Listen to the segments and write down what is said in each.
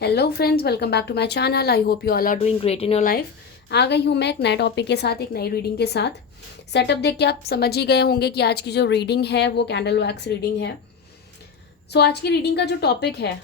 Hello friends, welcome back to my channel. I hope you all are doing great in your life. आ गई हूँ मैं एक नए टॉपिक के साथ, एक नई रीडिंग के साथ। सेटअप देख के आप समझ ही गए होंगे कि आज की जो रीडिंग है वो कैंडल वैक्स रीडिंग है। आज की रीडिंग का जो टॉपिक है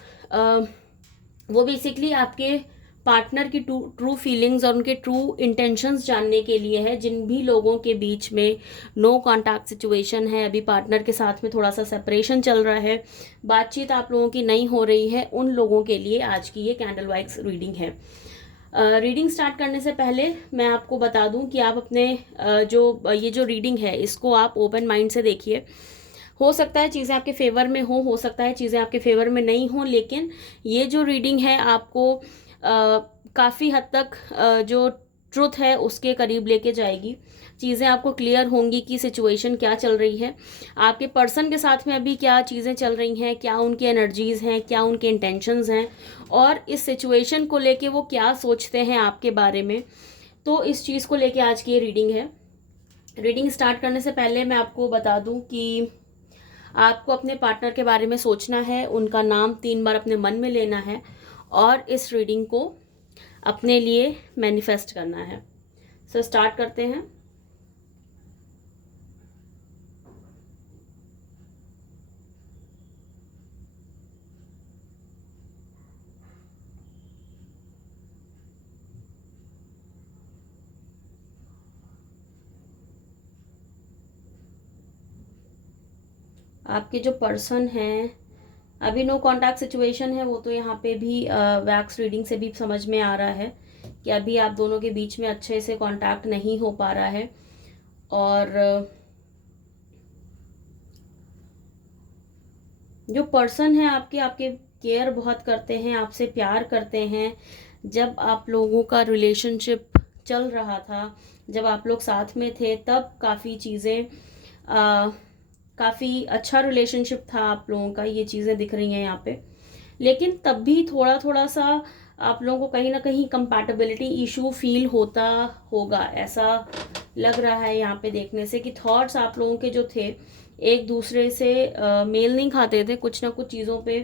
वो बेसिकली आपके पार्टनर की ट्रू फीलिंग्स और उनके ट्रू इंटेंशंस जानने के लिए है। जिन भी लोगों के बीच में नो कांटेक्ट सिचुएशन है, अभी पार्टनर के साथ में थोड़ा सा सेपरेशन चल रहा है, बातचीत आप लोगों की नहीं हो रही है, उन लोगों के लिए आज की ये कैंडल वाइक्स रीडिंग है। रीडिंग स्टार्ट करने से पहले मैं आपको बता दूं कि आप अपने ये जो रीडिंग है इसको आप ओपन माइंड से देखिए। हो सकता है चीज़ें आपके फेवर में हो सकता है चीज़ें आपके फेवर में नहीं हो, लेकिन ये जो रीडिंग है आपको काफ़ी हद तक जो ट्रुथ है उसके करीब लेके जाएगी। चीज़ें आपको क्लियर होंगी कि सिचुएशन क्या चल रही है, आपके पर्सन के साथ में अभी क्या चीज़ें चल रही हैं, क्या उनकी एनर्जीज़ हैं, क्या उनके इंटेंशंस हैं, और इस सिचुएशन को लेके वो क्या सोचते हैं आपके बारे में। तो इस चीज़ को लेके आज की ये रीडिंग है। रीडिंग स्टार्ट करने से पहले मैं आपको बता दूं कि आपको अपने पार्टनर के बारे में सोचना है, उनका नाम 3 बार अपने मन में लेना है और इस रीडिंग को अपने लिए मैनिफेस्ट करना है। स्टार्ट करते हैं। आपके जो पर्सन हैं, अभी नो कांटेक्ट सिचुएशन है, वो तो यहाँ पे भी वैक्स रीडिंग से भी समझ में आ रहा है कि अभी आप दोनों के बीच में अच्छे से कांटेक्ट नहीं हो पा रहा है। और जो पर्सन है आपके आपके केयर बहुत करते हैं, आपसे प्यार करते हैं। जब आप लोगों का रिलेशनशिप चल रहा था, जब आप लोग साथ में थे, तब काफ़ी चीज़ें काफ़ी अच्छा रिलेशनशिप था आप लोगों का, ये चीज़ें दिख रही हैं यहाँ पे। लेकिन तब भी थोड़ा थोड़ा सा आप लोगों को कहीं ना कहीं कंपैटिबिलिटी इशू फील होता होगा, ऐसा लग रहा है यहाँ पे देखने से कि थॉट्स आप लोगों के जो थे एक दूसरे से मेल नहीं खाते थे। कुछ ना कुछ चीज़ों पे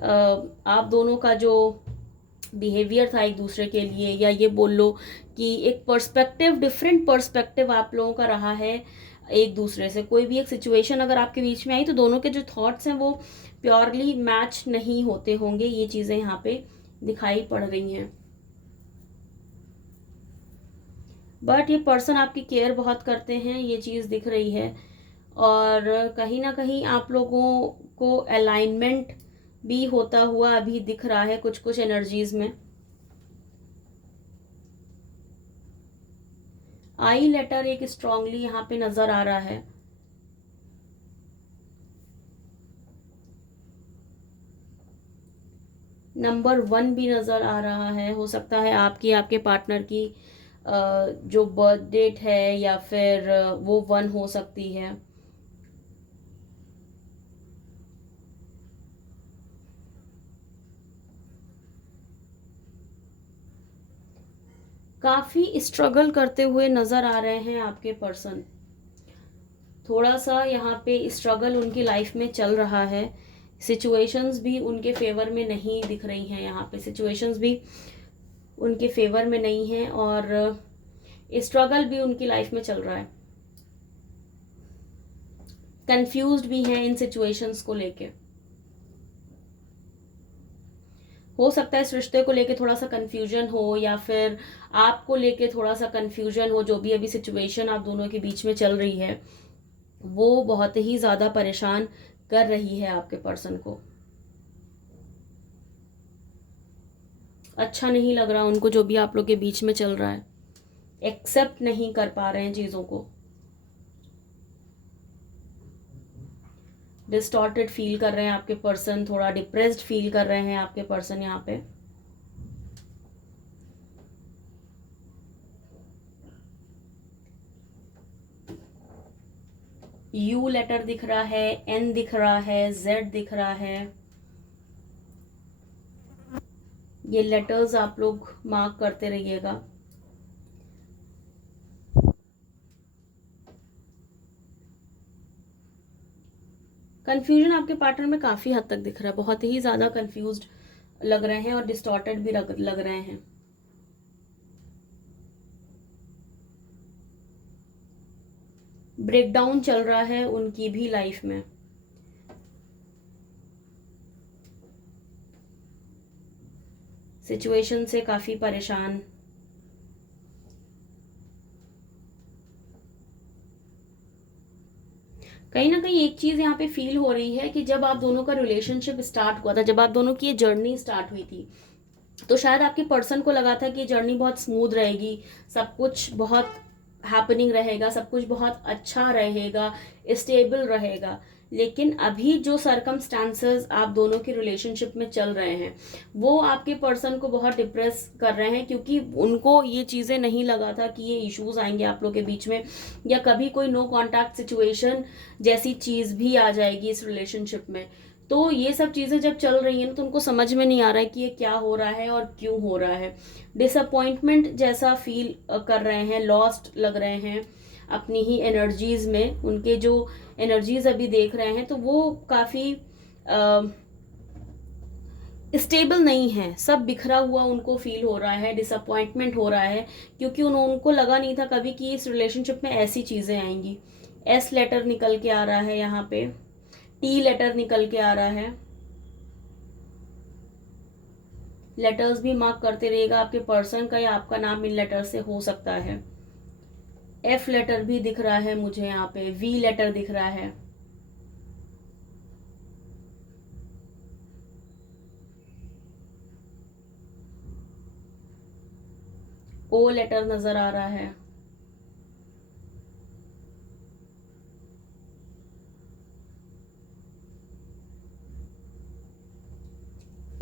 आप दोनों का जो बिहेवियर था एक दूसरे के लिए, या ये बोल लो कि एक पर्सपेक्टिव, डिफरेंट पर्सपेक्टिव आप लोगों का रहा है एक दूसरे से। कोई भी एक सिचुएशन अगर आपके बीच में आई तो दोनों के जो थॉट्स हैं वो प्योरली मैच नहीं होते होंगे, ये चीज़ें यहाँ पे दिखाई पड़ रही हैं। बट ये पर्सन आपकी केयर बहुत करते हैं, ये चीज़ दिख रही है। और कहीं ना कहीं आप लोगों को अलाइनमेंट भी होता हुआ अभी दिख रहा है कुछ कुछ एनर्जीज में। आई लेटर एक स्ट्रांगली यहाँ पे नजर आ रहा है। नंबर 1 भी नजर आ रहा है। हो सकता है आपकी आपके पार्टनर की जो बर्थ डेट है या फिर वो 1 हो सकती है। काफी स्ट्रगल करते हुए नजर आ रहे हैं आपके पर्सन। थोड़ा सा यहाँ पे स्ट्रगल उनकी लाइफ में चल रहा है। सिचुएशंस भी उनके फेवर में नहीं दिख रही हैं, यहाँ पे सिचुएशंस भी उनके फेवर में नहीं है और स्ट्रगल भी उनकी लाइफ में चल रहा है। कंफ्यूज्ड भी हैं इन सिचुएशंस को लेके। हो सकता है इस रिश्ते को लेके थोड़ा सा कंफ्यूजन हो, या फिर आपको लेके थोड़ा सा कंफ्यूजन हो। जो भी अभी सिचुएशन आप दोनों के बीच में चल रही है वो बहुत ही ज़्यादा परेशान कर रही है आपके पर्सन को। अच्छा नहीं लग रहा उनको जो भी आप लोग के बीच में चल रहा है। एक्सेप्ट नहीं कर पा रहे हैं चीज़ों को। डिस्टॉर्टेड फील कर रहे हैं आपके पर्सन, थोड़ा डिप्रेस्ड फील कर रहे हैं आपके पर्सन यहाँ पे। यू लेटर दिख रहा है, एन दिख रहा है, जेड दिख रहा है। ये लेटर्स आप लोग मार्क करते रहिएगा। कंफ्यूजन आपके पार्टनर में काफ़ी हद तक दिख रहा है, बहुत ही ज़्यादा कंफ्यूज्ड लग रहे हैं और डिस्टॉर्टेड भी लग रहे हैं। ब्रेकडाउन चल रहा है उनकी भी लाइफ में। सिचुएशन से काफी परेशान। कहीं ना कहीं एक चीज यहाँ पे फील हो रही है कि जब आप दोनों का रिलेशनशिप स्टार्ट हुआ था, जब आप दोनों की ये जर्नी स्टार्ट हुई थी, तो शायद आपके पर्सन को लगा था कि जर्नी बहुत स्मूथ रहेगी, सब कुछ बहुत हैपनिंग रहेगा, सब कुछ बहुत अच्छा रहेगा, स्टेबल रहेगा। लेकिन अभी जो सरकमस्टांसेस आप दोनों के रिलेशनशिप में चल रहे हैं वो आपके पर्सन को बहुत डिप्रेस कर रहे हैं, क्योंकि उनको ये चीज़ें नहीं लगा था कि ये इश्यूज आएंगे आप लोग के बीच में, या कभी कोई नो कॉन्टैक्ट सिचुएशन जैसी चीज़ भी आ जाएगी इस रिलेशनशिप में। तो ये सब चीज़ें जब चल रही है ना, तो उनको समझ में नहीं आ रहा है कि ये क्या हो रहा है और क्यों हो रहा है। डिसअपॉइंटमेंट जैसा फील कर रहे हैं, लॉस्ट लग रहे हैं अपनी ही एनर्जीज में। उनके जो एनर्जीज अभी देख रहे हैं तो वो काफ़ी स्टेबल नहीं है, सब बिखरा हुआ उनको फील हो रहा है, डिसअपॉइंटमेंट हो रहा है, क्योंकि उनको लगा नहीं था कभी कि इस रिलेशनशिप में ऐसी चीज़ें आएंगी। एस लेटर निकल के आ रहा है यहाँ पे, टी लेटर निकल के आ रहा है। लेटर्स भी मार्क करते रहेगा, आपके पर्सन का या आपका नाम इन लेटर से हो सकता है। एफ लेटर भी दिख रहा है मुझे यहाँ पे, वी लेटर दिख रहा है, ओ लेटर नजर आ रहा है,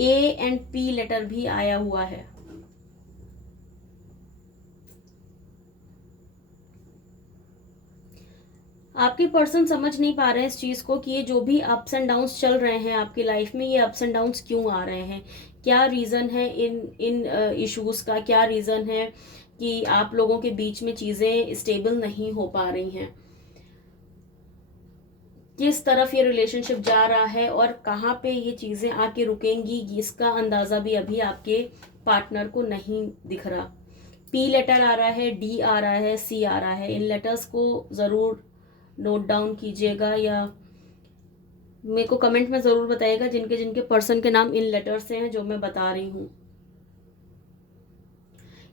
ए एंड पी लेटर भी आया हुआ है। आपके पर्सन समझ नहीं पा रहे हैं इस चीज को कि ये जो भी अप्स एंड डाउन्स चल रहे हैं आपकी लाइफ में, ये अप्स एंड डाउन्स क्यों आ रहे हैं, क्या रीजन है इन इन इश्यूज का, क्या रीजन है कि आप लोगों के बीच में चीजें स्टेबल नहीं हो पा रही हैं, किस तरफ ये रिलेशनशिप जा रहा है और कहाँ पे ये चीजें आके रुकेंगी, इसका अंदाजा भी अभी आपके पार्टनर को नहीं दिख रहा। पी लेटर आ रहा है, डी आ रहा है, सी आ रहा है। इन लेटर्स को जरूर नोट डाउन कीजिएगा या मेरे को कमेंट में जरूर बताइएगा जिनके जिनके पर्सन के नाम इन लेटर्स से हैं जो मैं बता रही हूँ।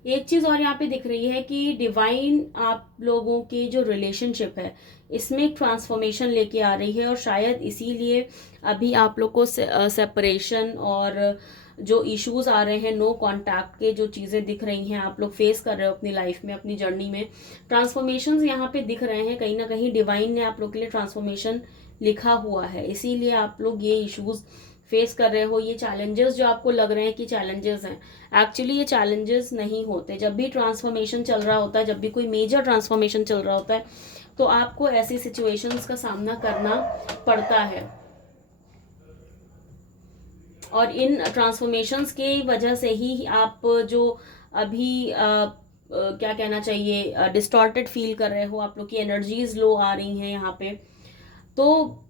एक चीज और यहाँ पे दिख रही है कि डिवाइन आप लोगों के जो रिलेशनशिप है इसमें एक ट्रांसफॉर्मेशन लेके आ रही है, और शायद इसीलिए अभी आप लोग को सेपरेशन और जो इश्यूज आ रहे हैं, नो कांटेक्ट के जो चीजें दिख रही हैं आप लोग फेस कर रहे हो अपनी लाइफ में, अपनी जर्नी में, ट्रांसफॉर्मेशंस यहाँ पे दिख रहे हैं। कहीं ना कहीं डिवाइन ने आप लोग के लिए ट्रांसफॉर्मेशन लिखा हुआ है, इसीलिए आप लोग ये इश्यूज फेस कर रहे हो। ये चैलेंजेस जो आपको लग रहे हैं कि चैलेंजेस हैं, एक्चुअली ये चैलेंजेस नहीं होते। जब भी ट्रांसफॉर्मेशन चल रहा होता है, जब भी कोई मेजर ट्रांसफॉर्मेशन चल रहा होता है, तो आपको ऐसी सिचुएशंस का सामना करना पड़ता है, और इन ट्रांसफॉर्मेशंस के वजह से ही आप जो अभी क्या कहना चाहिए, डिस्टॉर्टेड फील कर रहे हो, आप लोग की एनर्जीज लो आ रही हैं यहाँ पे, तो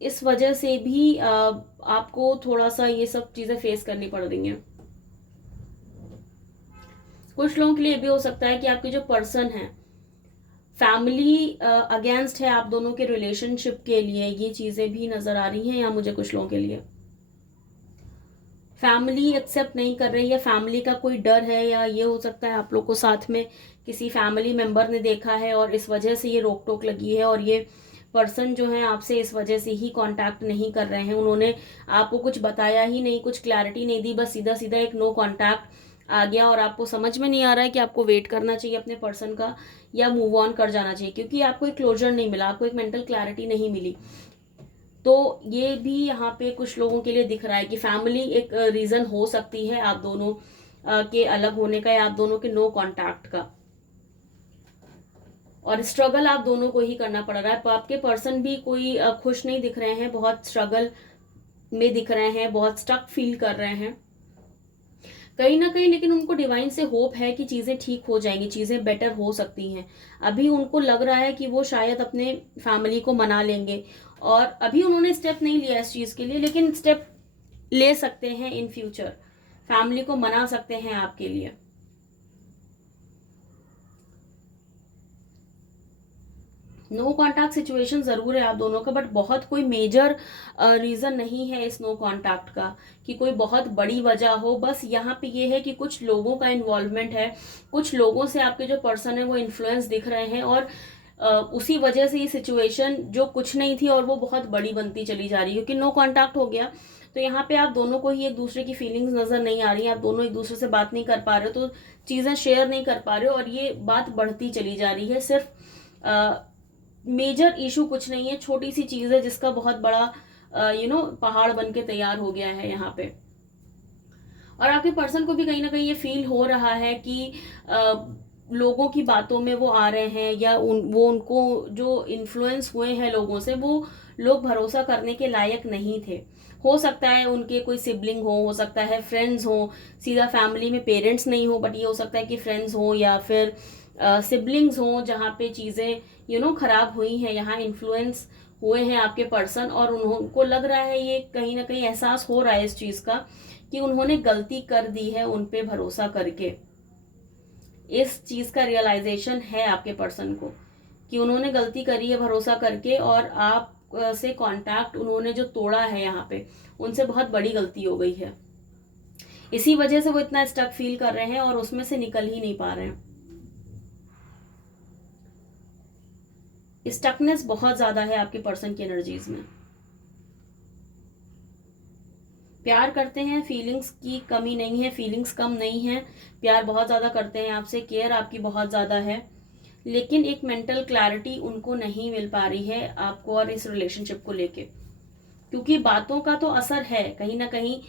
इस वजह से भी आपको थोड़ा सा ये सब चीजें फेस करनी पड़ रही हैं। कुछ लोगों के लिए भी हो सकता है कि आपके जो पर्सन है फैमिली अगेंस्ट है आप दोनों के रिलेशनशिप के लिए, ये चीजें भी नजर आ रही हैं यहाँ मुझे। कुछ लोगों के लिए फैमिली एक्सेप्ट नहीं कर रही है, फैमिली का कोई डर है, या ये हो सकता है आप लोग को साथ में किसी फैमिली मेंबर ने देखा है और इस वजह से ये रोक टोक लगी है, और ये पर्सन जो है आपसे इस वजह से ही कांटेक्ट नहीं कर रहे हैं। उन्होंने आपको कुछ बताया ही नहीं, कुछ क्लैरिटी नहीं दी, बस सीधा सीधा एक नो कांटेक्ट आ गया, और आपको समझ में नहीं आ रहा है कि आपको वेट करना चाहिए अपने पर्सन का या मूव ऑन कर जाना चाहिए, क्योंकि आपको एक क्लोजर नहीं मिला, आपको एक मेंटल क्लैरिटी नहीं मिली। तो ये भी यहाँ पे कुछ लोगों के लिए दिख रहा है कि फैमिली एक रीजन हो सकती है आप दोनों के अलग होने का, या आप दोनों के नो कांटेक्ट का, और स्ट्रगल आप दोनों को ही करना पड़ रहा है। आपके पर्सन भी कोई खुश नहीं दिख रहे हैं, बहुत स्ट्रगल में दिख रहे हैं, बहुत स्टक फील कर रहे हैं कहीं ना कहीं, लेकिन उनको डिवाइन से होप है कि चीजें ठीक हो जाएंगी, चीजें बेटर हो सकती हैं। अभी उनको लग रहा है कि वो शायद अपने फैमिली को मना लेंगे, और अभी उन्होंने स्टेप नहीं लिया इस चीज के लिए, लेकिन स्टेप ले सकते हैं इन फ्यूचर, फैमिली को मना सकते हैं आपके लिए। नो कॉन्टैक्ट सिचुएशन जरूर है आप दोनों का, बट बहुत कोई मेजर रीजन नहीं है इस नो कॉन्टैक्ट का कि कोई बहुत बड़ी वजह हो। बस यहाँ पे ये है कि कुछ लोगों का इन्वॉल्वमेंट है, कुछ लोगों से आपके जो पर्सन है वो इन्फ्लुएंस दिख रहे हैं, और उसी वजह से ये सिचुएशन जो कुछ नहीं थी और वो बहुत बड़ी बनती चली जा रही है, क्योंकि नो कॉन्टैक्ट हो गया तो यहाँ पे आप दोनों को ही एक दूसरे की फीलिंग्स नजर नहीं आ रही हैं, आप दोनों एक दूसरे से बात नहीं कर पा रहे हो, तो चीजें शेयर नहीं कर पा रहे हो, और ये बात बढ़ती चली जा रही है। सिर्फ मेजर इशू कुछ नहीं है, छोटी सी चीज है जिसका बहुत बड़ा पहाड़ बन के तैयार हो गया है यहाँ पे। और आपके पर्सन को भी कहीं ना कहीं ये फील हो रहा है कि लोगों की बातों में वो आ रहे हैं, या वो उनको जो इन्फ्लुएंस हुए हैं लोगों से, वो लोग भरोसा करने के लायक नहीं थे। हो सकता है उनके कोई सिबलिंग हो सकता है फ्रेंड्स हो, सीधा फैमिली में पेरेंट्स नहीं हो, बट ये हो सकता है कि फ्रेंड्स हो या फिर सिबलिंग्स हो, जहाँ पे चीज़ें खराब हुई हैं, यहाँ इन्फ्लुएंस हुए हैं आपके पर्सन, और उनको लग रहा है, ये कहीं ना कहीं एहसास हो रहा है इस चीज़ का कि उन्होंने गलती कर दी है उन पे भरोसा करके। इस चीज़ का रियलाइजेशन है आपके पर्सन को कि उन्होंने गलती करी है भरोसा करके, और आप से कांटेक्ट उन्होंने जो तोड़ा है यहाँ पे, उनसे बहुत बड़ी गलती हो गई है। इसी वजह से वो इतना स्टक फील कर रहे हैं और उसमें से निकल ही नहीं पा रहे हैं। स्टकनेस बहुत ज्यादा है आपके पर्सन की एनर्जीज में। प्यार करते हैं, फीलिंग्स की कमी नहीं है, फीलिंग्स कम नहीं है, प्यार बहुत ज्यादा करते हैं आपसे, केयर आपकी बहुत ज्यादा है, लेकिन एक मेंटल क्लैरिटी उनको नहीं मिल पा रही है आपको और इस रिलेशनशिप को लेके, क्योंकि बातों का तो असर है कहीं ना कहीं,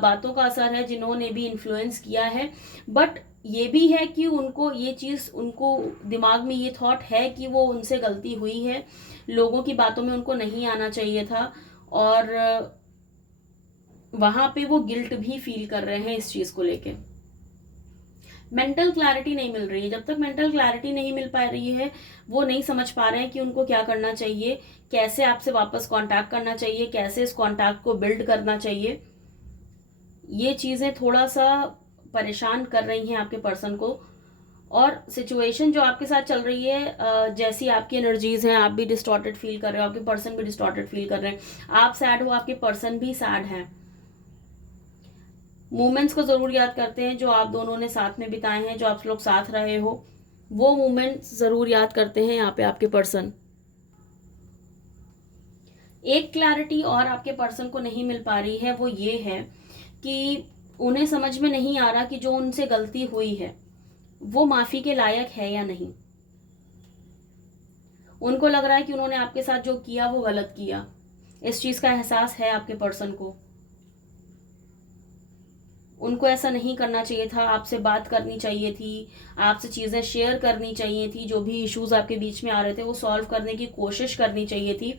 बातों का असर है जिन्होंने भी इन्फ्लुएंस किया है, बट ये भी है कि उनको ये चीज, उनको दिमाग में ये थॉट है कि वो उनसे गलती हुई है, लोगों की बातों में उनको नहीं आना चाहिए था, और वहां पे वो गिल्ट भी फील कर रहे हैं इस चीज को लेके। मेंटल क्लैरिटी नहीं मिल रही है, जब तक मेंटल क्लैरिटी नहीं मिल पा रही है, वो नहीं समझ पा रहे हैं कि उनको क्या करना चाहिए, कैसे आपसे वापस कांटेक्ट करना चाहिए, कैसे इस कांटेक्ट को बिल्ड करना चाहिए। ये चीजें थोड़ा सा परेशान कर रही हैं आपके पर्सन को, और सिचुएशन जो आपके साथ चल रही है, जैसी आपकी एनर्जीज हैं, आप भी डिस्टॉर्टेड फील कर रहे हो, आपके पर्सन भी डिस्टॉर्टेड फील कर रहे हैं, आप सैड हो, आपके पर्सन भी सैड है। मोमेंट्स को जरूर याद करते हैं जो आप दोनों ने साथ में बिताए हैं, जो आप लोग साथ रहे हो, वो मोमेंट्स जरूर याद करते हैं यहाँ पे आपके पर्सन। एक क्लैरिटी और आपके पर्सन को नहीं मिल पा रही है, वो ये है कि उन्हें समझ में नहीं आ रहा कि जो उनसे गलती हुई है वो माफी के लायक है या नहीं। उनको लग रहा है कि उन्होंने आपके साथ जो किया वो गलत किया, इस चीज का एहसास है आपके पर्सन को। उनको ऐसा नहीं करना चाहिए था, आपसे बात करनी चाहिए थी, आपसे चीजें शेयर करनी चाहिए थी, जो भी इश्यूज आपके बीच में आ रहे थे वो सॉल्व करने की कोशिश करनी चाहिए थी,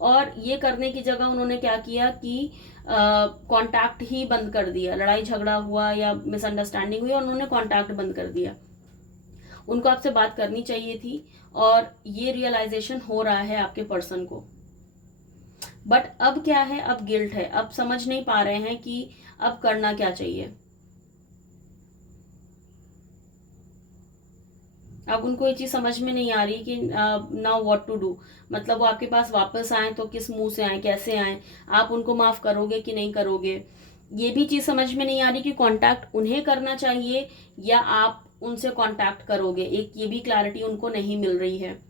और ये करने की जगह उन्होंने क्या किया कि कांटेक्ट ही बंद कर दिया। लड़ाई झगड़ा हुआ या मिसअंडरस्टैंडिंग हुई और उन्होंने कांटेक्ट बंद कर दिया। उनको आपसे बात करनी चाहिए थी, और ये रियलाइजेशन हो रहा है आपके पर्सन को, बट अब क्या है, अब गिल्ट है, अब समझ नहीं पा रहे हैं कि अब करना क्या चाहिए। अब उनको ये चीज समझ में नहीं आ रही कि नाउ व्हाट टू डू, मतलब वो आपके पास वापस आए तो किस मुंह से आए, कैसे आए, आप उनको माफ करोगे कि नहीं करोगे, ये भी चीज समझ में नहीं आ रही कि कांटेक्ट उन्हें करना चाहिए या आप उनसे कांटेक्ट करोगे, एक ये भी क्लैरिटी उनको नहीं मिल रही है।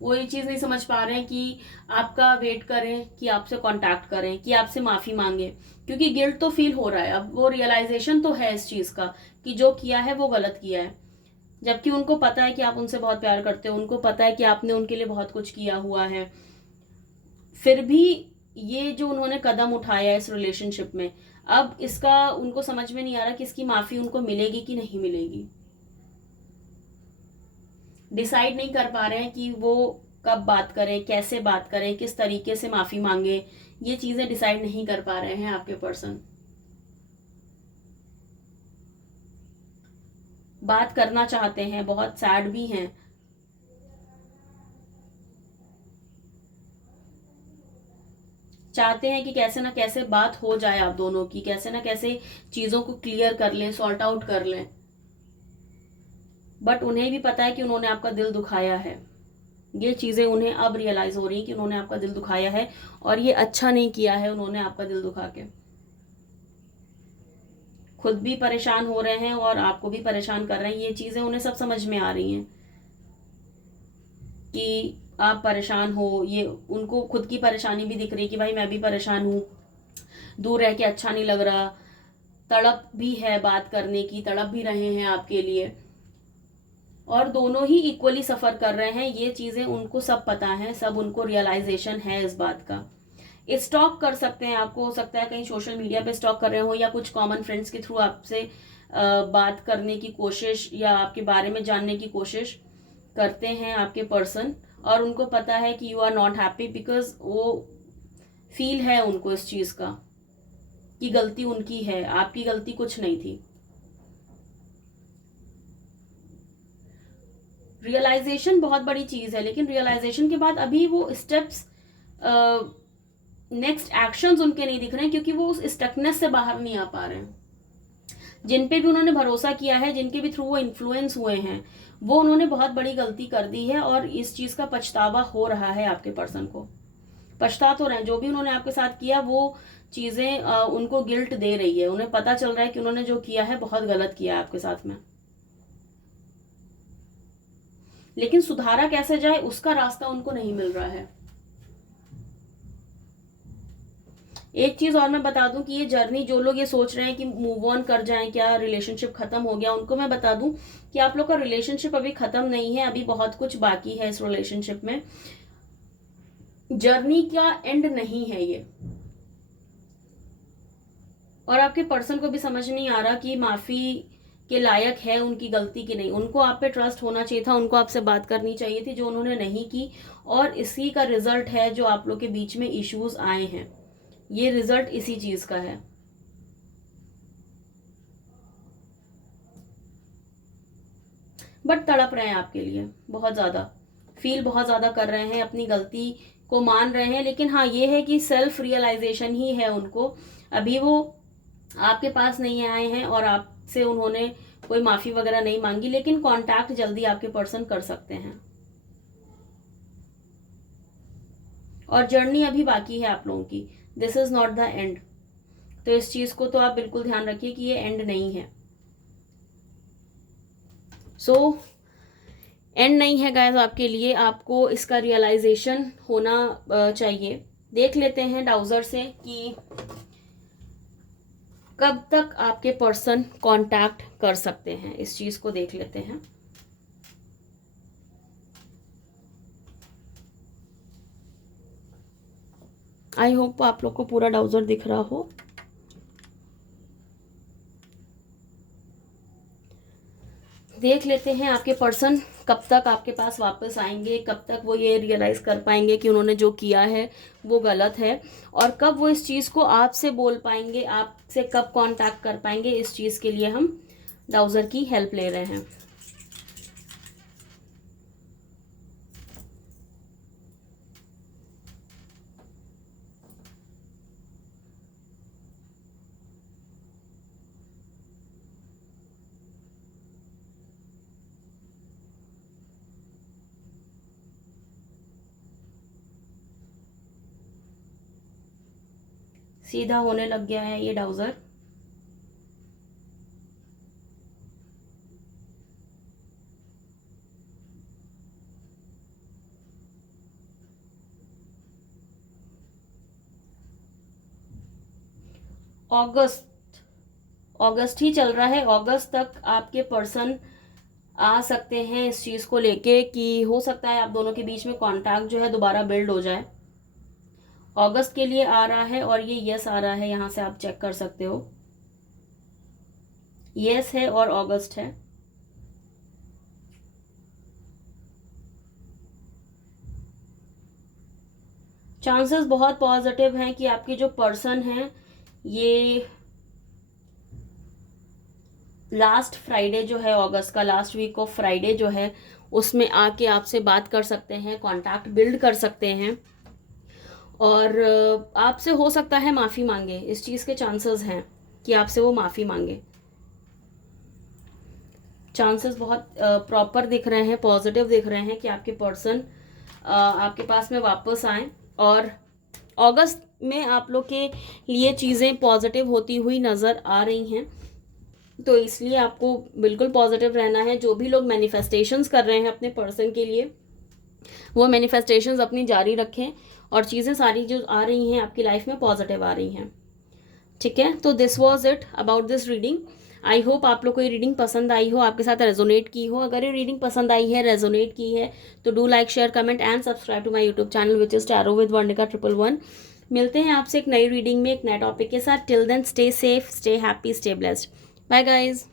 वो ये चीज नहीं समझ पा रहे हैं कि आपका वेट करें कि आपसे कांटेक्ट करें कि आपसे माफी मांगे, क्योंकि गिल्ट तो फील हो रहा है, अब वो रियलाइजेशन तो है इस चीज का कि जो किया है वो गलत किया है, जबकि उनको पता है कि आप उनसे बहुत प्यार करते हो, उनको पता है कि आपने उनके लिए बहुत कुछ किया हुआ है, फिर भी ये जो उन्होंने कदम उठाया है इस रिलेशनशिप में, अब इसका उनको समझ में नहीं आ रहा कि इसकी माफी उनको मिलेगी कि नहीं मिलेगी। डिसाइड नहीं कर पा रहे हैं कि वो कब बात करें, कैसे बात करें, किस तरीके से माफी मांगे, ये चीजें डिसाइड नहीं कर पा रहे हैं आपके पर्सन। बात करना चाहते हैं, बहुत सैड भी हैं, चाहते हैं कि कैसे ना कैसे बात हो जाए आप दोनों की, कैसे ना कैसे चीजों को क्लियर कर लें, सॉर्ट आउट कर लें। बट उन्हें भी पता है कि उन्होंने आपका दिल दुखाया है। ये चीजें उन्हें अब रियलाइज हो रही हैं कि उन्होंने आपका दिल दुखाया है और ये अच्छा नहीं किया है उन्होंने आपका दिल दुखा के। खुद भी परेशान हो रहे हैं और आपको भी परेशान कर रहे हैं। ये चीजें उन्हें सब समझ में आ रही हैं कि आप परेशान हो। ये उनको खुद की परेशानी भी दिख रही है कि भाई मैं भी परेशान हूँ, दूर रह के अच्छा नहीं लग रहा। तड़प भी है बात करने की, तड़प भी रहे हैं आपके लिए, और दोनों ही इक्वली सफर कर रहे हैं। ये चीजें उनको सब पता है, सब उनको रियलाइजेशन है इस बात का। स्टॉक कर सकते हैं आपको, हो सकता है कहीं सोशल मीडिया पे स्टॉक कर रहे हो या कुछ कॉमन फ्रेंड्स के थ्रू आपसे बात करने की कोशिश या आपके बारे में जानने की कोशिश करते हैं आपके पर्सन, और उनको पता है कि you are not happy, because वो फील है उनको इस चीज का कि गलती उनकी है, आपकी गलती कुछ नहीं थी। रियलाइजेशन बहुत बड़ी चीज है, लेकिन रियलाइजेशन के बाद अभी वो स्टेप्स, नेक्स्ट एक्शंस उनके नहीं दिख रहे हैं, क्योंकि वो उस स्टकनेस से बाहर नहीं आ पा रहे हैं। जिन पे भी उन्होंने भरोसा किया है, जिनके भी थ्रू वो इन्फ्लुएंस हुए हैं, वो उन्होंने बहुत बड़ी गलती कर दी है और इस चीज का पछतावा हो रहा है आपके पर्सन को। पछता तो रहे हैं, जो भी उन्होंने आपके साथ किया वो चीजें उनको गिल्ट दे रही है। उन्हें पता चल रहा है कि उन्होंने जो किया है बहुत गलत किया है आपके साथ में, लेकिन सुधारा कैसे जाए उसका रास्ता उनको नहीं मिल रहा है। एक चीज और मैं बता दूं कि ये जर्नी, जो लोग ये सोच रहे हैं कि मूव ऑन कर जाएं, क्या रिलेशनशिप खत्म हो गया, उनको मैं बता दूं कि आप लोग का रिलेशनशिप अभी खत्म नहीं है, अभी बहुत कुछ बाकी है इस रिलेशनशिप में। जर्नी का एंड नहीं है ये। और आपके पर्सन को भी समझ नहीं आ रहा कि माफी के लायक है उनकी गलती की नहीं। उनको आप पे ट्रस्ट होना चाहिए था, उनको आपसे बात करनी चाहिए थी, जो उन्होंने नहीं की, और इसी का रिजल्ट है जो आप लोग के बीच में इश्यूज आए हैं। ये रिजल्ट इसी चीज का है। बट तड़प रहे हैं आपके लिए बहुत ज्यादा, फील बहुत ज्यादा कर रहे हैं, अपनी गलती को मान रहे हैं। लेकिन हाँ, ये है कि सेल्फ रियलाइजेशन ही है उनको। अभी वो आपके पास नहीं आए हैं और आपसे उन्होंने कोई माफी वगैरह नहीं मांगी, लेकिन कांटेक्ट जल्दी आपके पर्सन कर सकते हैं। और जर्नी अभी बाकी है आप लोगों की। This is not the end. तो इस चीज को तो आप बिल्कुल ध्यान रखिए कि ये एंड नहीं है। सो एंड नहीं है गाइस आपके लिए, आपको इसका रियलाइजेशन होना चाहिए। देख लेते हैं डाउजर से कि कब तक आपके पर्सन कांटेक्ट कर सकते हैं, इस चीज को देख लेते हैं। आई होप आप लोग को पूरा डाउजर दिख रहा हो। देख लेते हैं आपके पर्सन कब तक आपके पास वापस आएंगे, कब तक वो ये रियलाइज कर पाएंगे कि उन्होंने जो किया है वो गलत है, और कब वो इस चीज़ को आपसे बोल पाएंगे, आपसे कब कांटेक्ट कर पाएंगे। इस चीज़ के लिए हम डाउजर की हेल्प ले रहे हैं। सीधा होने लग गया है ये डाउजर। अगस्त ही चल रहा है। अगस्त तक आपके पर्सन आ सकते हैं इस चीज को लेके कि हो सकता है आप दोनों के बीच में कांटेक्ट जो है दोबारा बिल्ड हो जाए। अगस्त के लिए आ रहा है और ये यस आ रहा है, यहां से आप चेक कर सकते हो। यस है और अगस्त है। चांसेस बहुत पॉजिटिव हैं कि आपके जो पर्सन हैं ये लास्ट फ्राइडे जो है अगस्त का, लास्ट वीक ऑफ फ्राइडे जो है उसमें आके आपसे बात कर सकते हैं, कांटेक्ट बिल्ड कर सकते हैं। और आपसे हो सकता है माफ़ी मांगे, इस चीज़ के चांसेस हैं कि आपसे वो माफ़ी मांगे। चांसेस बहुत प्रॉपर दिख रहे हैं, पॉजिटिव दिख रहे हैं कि आपके पर्सन आपके पास में वापस आए, और अगस्त में आप लोग के लिए चीज़ें पॉजिटिव होती हुई नज़र आ रही हैं। तो इसलिए आपको बिल्कुल पॉजिटिव रहना है। जो भी लोग मैनिफेस्टेशंस कर रहे हैं अपने पर्सन के लिए, वो मैनिफेस्टेशंस अपनी जारी रखें, और चीज़ें सारी जो आ रही हैं आपकी लाइफ में पॉजिटिव आ रही हैं। ठीक है, तो this was it about this reading. I hope आप लोग को ये रीडिंग पसंद आई हो, आपके साथ रेजोनेट की हो। अगर ये रीडिंग पसंद आई है, रेजोनेट की है, तो do like, share, comment and subscribe to my YouTube channel which is tarot with Varnika 111। मिलते हैं आपसे एक नई रीडिंग में एक नए टॉपिक के साथ। Till then stay safe, stay happy, stay blessed. Bye guys.